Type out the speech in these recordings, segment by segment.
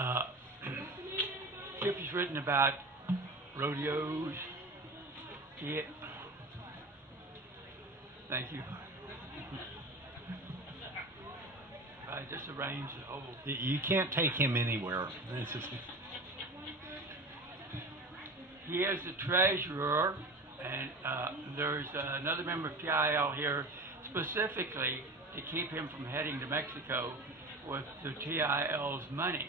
Uh, Chip has written about rodeos. Yeah. Thank you. I just arranged the whole. You can't take him anywhere. This is. He is the treasurer, and there's another member of PIL here specifically to keep him from heading to Mexico with the TIL's money.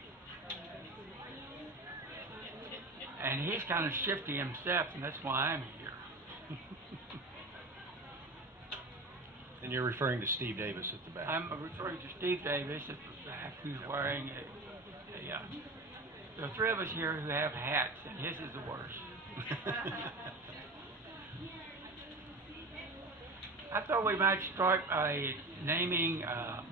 And he's kind of shifty himself, and that's why I'm here. And you're referring to Steve Davis at the back. I'm referring to Steve Davis at the back, who's wearing a there are three of us here who have hats, and his is the worst. I thought we might start by naming, I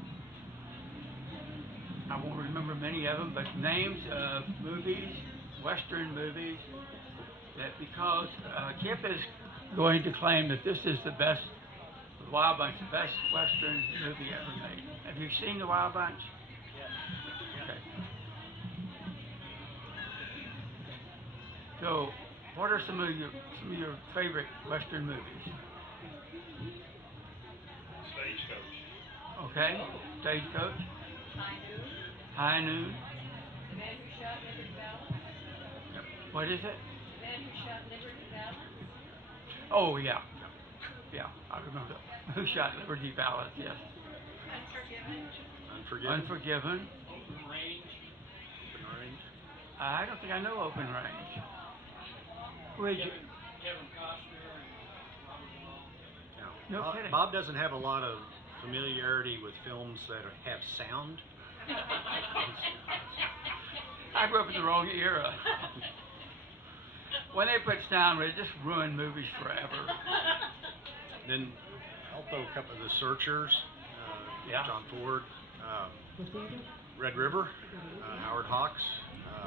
won't remember many of them, but names of movies, Western movies, that because Kip is going to claim that this is the best, The Wild Bunch, the best Western movie ever made. Have you seen The Wild Bunch? Yes. Okay. So, what are some of your favorite Western movies? Stagecoach. Okay, Stagecoach. High Noon. The Man Who Shot Liberty Valance. What is it? The Man Who Shot Liberty Valance. Oh yeah, I remember. Who Shot Liberty Valance? Yes. Unforgiven. Unforgiven. Open Range. Open Range. I don't think I know Open Range. Where'd you? Kevin Costner and Robert Duvall. No Bob, kidding. Bob doesn't have a lot of familiarity with films that have sound. I grew up in the wrong era. When they put sound, it just ruined movies forever. Then I'll throw a couple of The Searchers, Yeah. John Ford, Red River, Howard Hawks.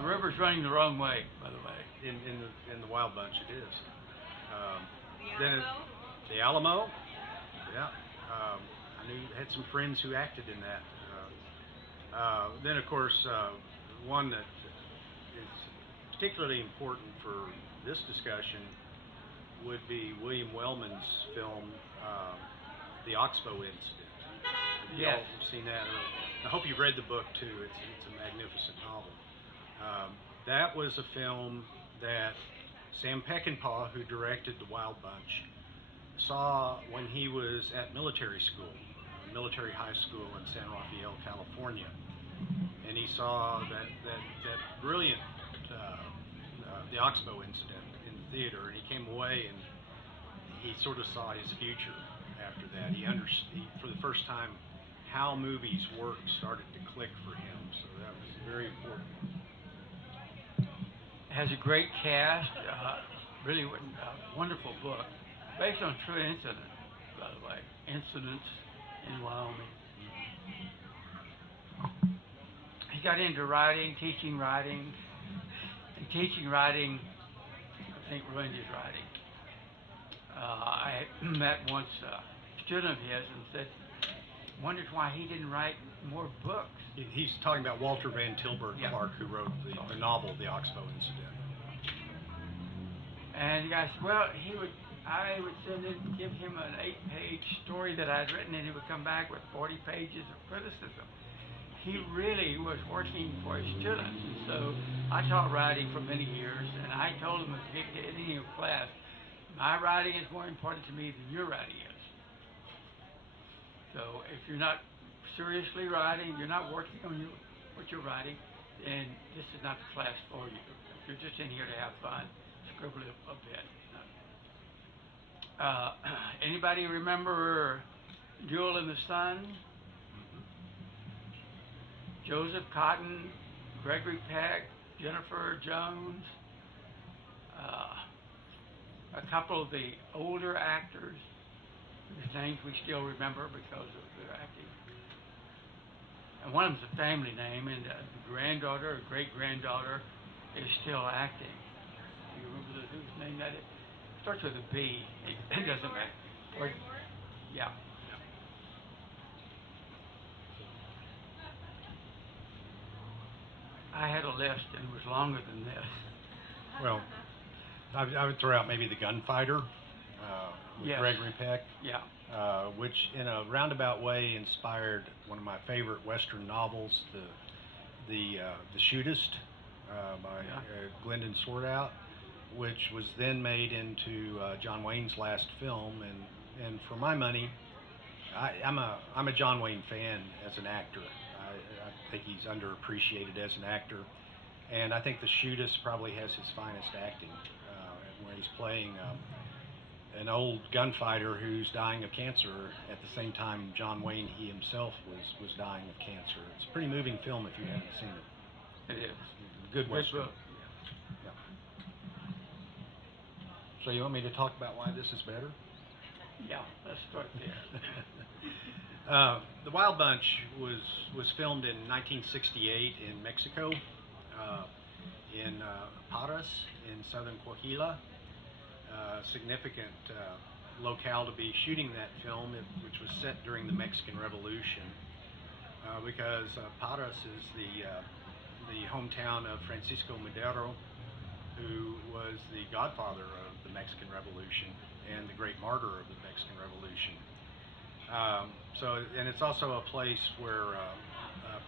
The river's running the wrong way, by the way. In the Wild Bunch, it is. The Then Alamo. The Alamo, yeah. I had some friends who acted in that. Then, of course, one that is particularly important for this discussion would be William Wellman's film, The Oxbow Incident. Have you Yes. all seen that? I hope you've read the book, too. It's a magnificent novel. That was a film that Sam Peckinpah, who directed The Wild Bunch, saw when he was at military school, military high school in San Rafael, California. And he saw that brilliant, the Oxbow Incident in the theater, and he came away and he sort of saw his future after that. He understood, for the first time, how movies work started to click for him, so that was very important. It has a great cast, really wonderful book, based on true incident, by the way, incidents in Wyoming. He got into writing, teaching writing, and teaching writing, I think, ruined his writing. I met once a student of his and said, wondered why he didn't write more books. He's talking about Walter Van Tilburg Clark, who wrote the novel, The Oxbow Incident. And the guy said, well, I would give him an 8-page story that I'd written, and he would come back with 40 pages of criticism. He really was working for his students. And so I taught writing for many years, and I told him at the beginning of class, my writing is more important to me than your writing is. So if you're not seriously writing, you're not working on what you're writing, then this is not the class for you. If you're just in here to have fun, scribble a bit. Anybody remember Jewel in the Sun? Joseph Cotton, Gregory Peck, Jennifer Jones, a couple of the older actors whose names we still remember because of their acting. And one of them's a family name, and the granddaughter or great-granddaughter is still acting. Do you remember whose name that is? Starts with a B. It doesn't matter. Yeah. I had a list and it was longer than this. Well, I would throw out maybe The Gunfighter with Yes. Gregory Peck, Yeah. which in a roundabout way inspired one of my favorite Western novels, the Shootist by Glendon Sordout, which was then made into John Wayne's last film. And for my money, I'm a John Wayne fan as an actor. I think he's underappreciated as an actor, and I think The Shootist probably has his finest acting, where he's playing an old gunfighter who's dying of cancer at the same time John Wayne, he himself, was dying of cancer. It's a pretty moving film if you haven't seen it. It is. Good Western. book. Yeah. So you want me to talk about why this is better? Yeah, let's start there. The Wild Bunch was filmed in 1968 in Mexico, in Parras in southern Coahuila. Significant locale to be shooting that film, which was set during the Mexican Revolution, because Parras is the hometown of Francisco Madero, who was the godfather of the Mexican Revolution and the great martyr of the Mexican Revolution. And it's also a place where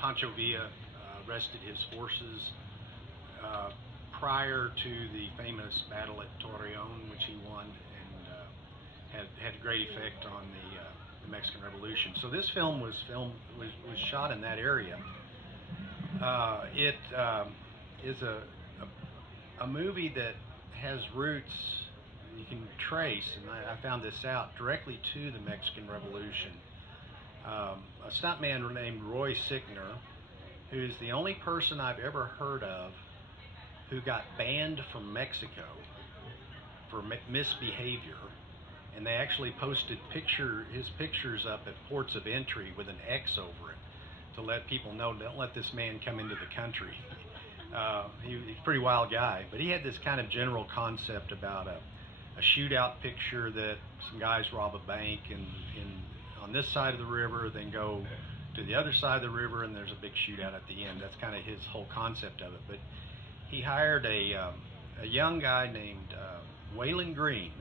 Pancho Villa rested his forces prior to the famous battle at Torreon, which he won, and had a great effect on the Mexican Revolution. So this film was shot in that area. It is a movie that has roots you can trace, and I found this out, directly to the Mexican Revolution. A stuntman named Roy Sickner, who's the only person I've ever heard of who got banned from Mexico for misbehavior, and they actually posted his pictures up at ports of entry with an X over it to let people know, don't let this man come into the country. He's a pretty wild guy, but he had this kind of general concept about a shootout picture that some guys rob a bank on this side of the river, then go to the other side of the river, and there's a big shootout at the end. That's kind of his whole concept of it. But he hired a young guy named Waylon Green,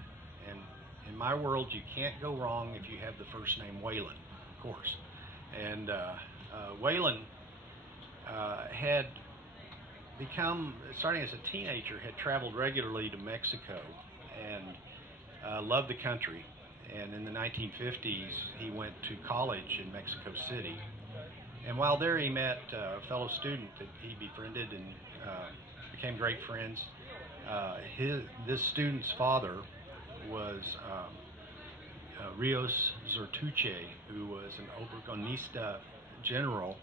and in my world, you can't go wrong if you have the first name Waylon, of course. And Waylon had become, starting as a teenager, had traveled regularly to Mexico and loved the country. And in the 1950s, he went to college in Mexico City. And while there, he met a fellow student that he befriended and became great friends. This student's father was Rios Zertuche, who was an Obregonista general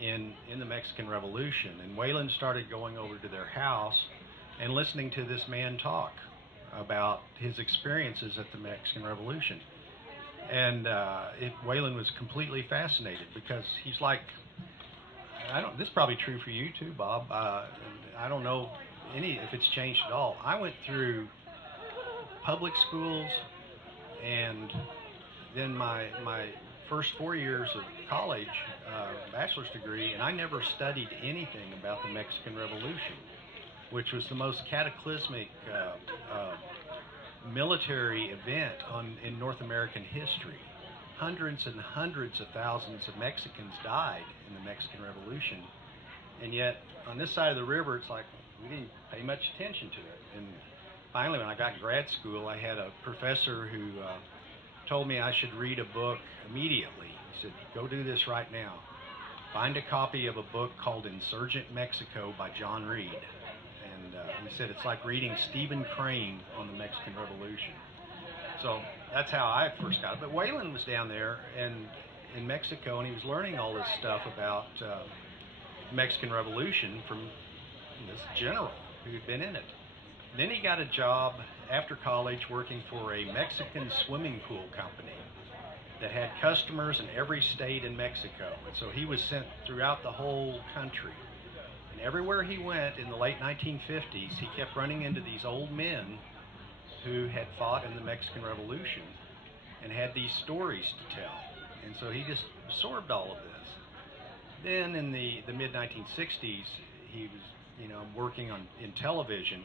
in the Mexican Revolution. And Waylon started going over to their house and listening to this man talk about his experiences at the Mexican Revolution. And Waylon was completely fascinated, because he's like, this is probably true for you too, Bob. I don't know if it's changed at all. I went through public schools and then my first 4 years of college, bachelor's degree, and I never studied anything about the Mexican Revolution, which was the most cataclysmic military event in North American history. Hundreds and hundreds of thousands of Mexicans died in the Mexican Revolution, and yet on this side of the river, it's like we didn't pay much attention to it. And finally, when I got in grad school, I had a professor who told me I should read a book immediately. He said, go do this right now. Find a copy of a book called Insurgent Mexico by John Reed. And he said it's like reading Stephen Crane on the Mexican Revolution. So that's how I first got it. But Waylon was down there in Mexico, and he was learning all this stuff about the Mexican Revolution from this general who'd been in it. Then he got a job after college working for a Mexican swimming pool company that had customers in every state in Mexico. And so he was sent throughout the whole country. And everywhere he went in the late 1950s, he kept running into these old men who had fought in the Mexican Revolution and had these stories to tell. And so he just absorbed all of this. Then in the mid-1960s, he was, working in television,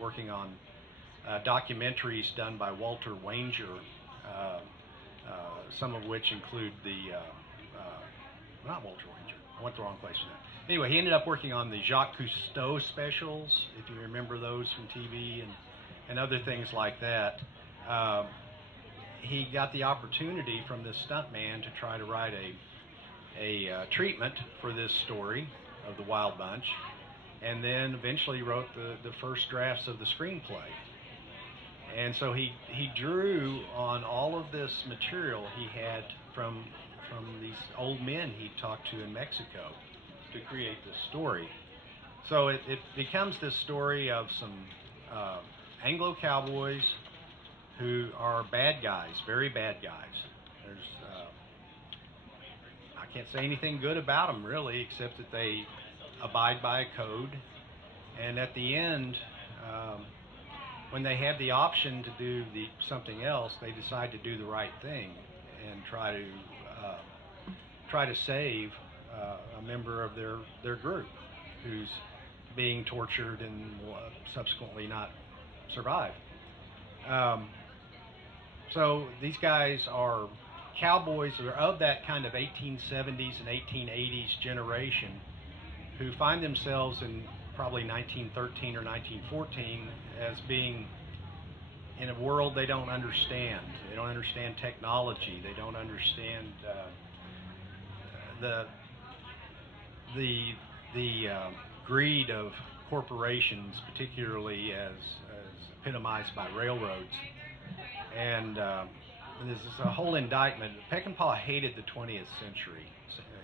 working on documentaries done by Walter Wanger, some of which include not Walter Wanger. I went the wrong place with that. Anyway, he ended up working on the Jacques Cousteau specials, if you remember those from TV, and other things like that. He got the opportunity from this stuntman to try to write a treatment for this story of the Wild Bunch, and then eventually wrote the first drafts of the screenplay. And so he drew on all of this material he had from these old men he talked to in Mexico to create this story. So it becomes this story of some Anglo cowboys who are bad guys, very bad guys. There's I can't say anything good about them really, except that they abide by a code. And at the end, when they have the option to do something else, they decide to do the right thing and try to save a member of their group who's being tortured and subsequently not survive. So these guys are cowboys that are of that kind of 1870s and 1880s generation who find themselves in probably 1913 or 1914 as being in a world they don't understand. They don't understand technology. They don't understand the greed of corporations, particularly as epitomized by railroads. And this is a whole indictment. Peckinpah hated the 20th century.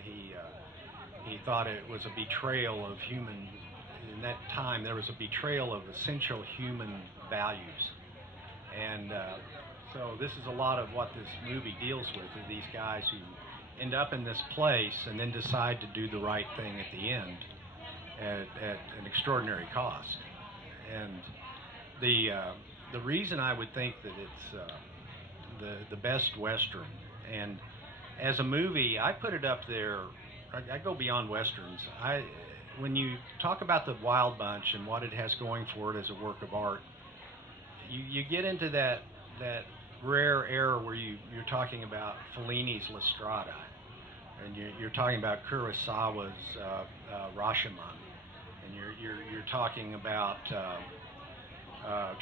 He thought it was a betrayal of human. In that time, there was a betrayal of essential human values. And so this is a lot of what this movie deals with, are these guys who end up in this place and then decide to do the right thing at the end at an extraordinary cost. And the reason I would think that it's the best Western, and as a movie, I put it up there. I go beyond Westerns. When you talk about the Wild Bunch and what it has going for it as a work of art, you get into that rare era where you're talking about Fellini's La Strada, and you're talking about Kurosawa's Rashomon, and you're talking about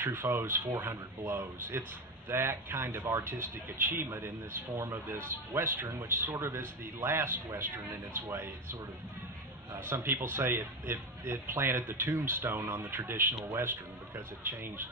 Truffaut's 400 Blows. It's that kind of artistic achievement in this form of this Western, which sort of is the last Western in its way. It's sort of some people say it planted the tombstone on the traditional Western because it changed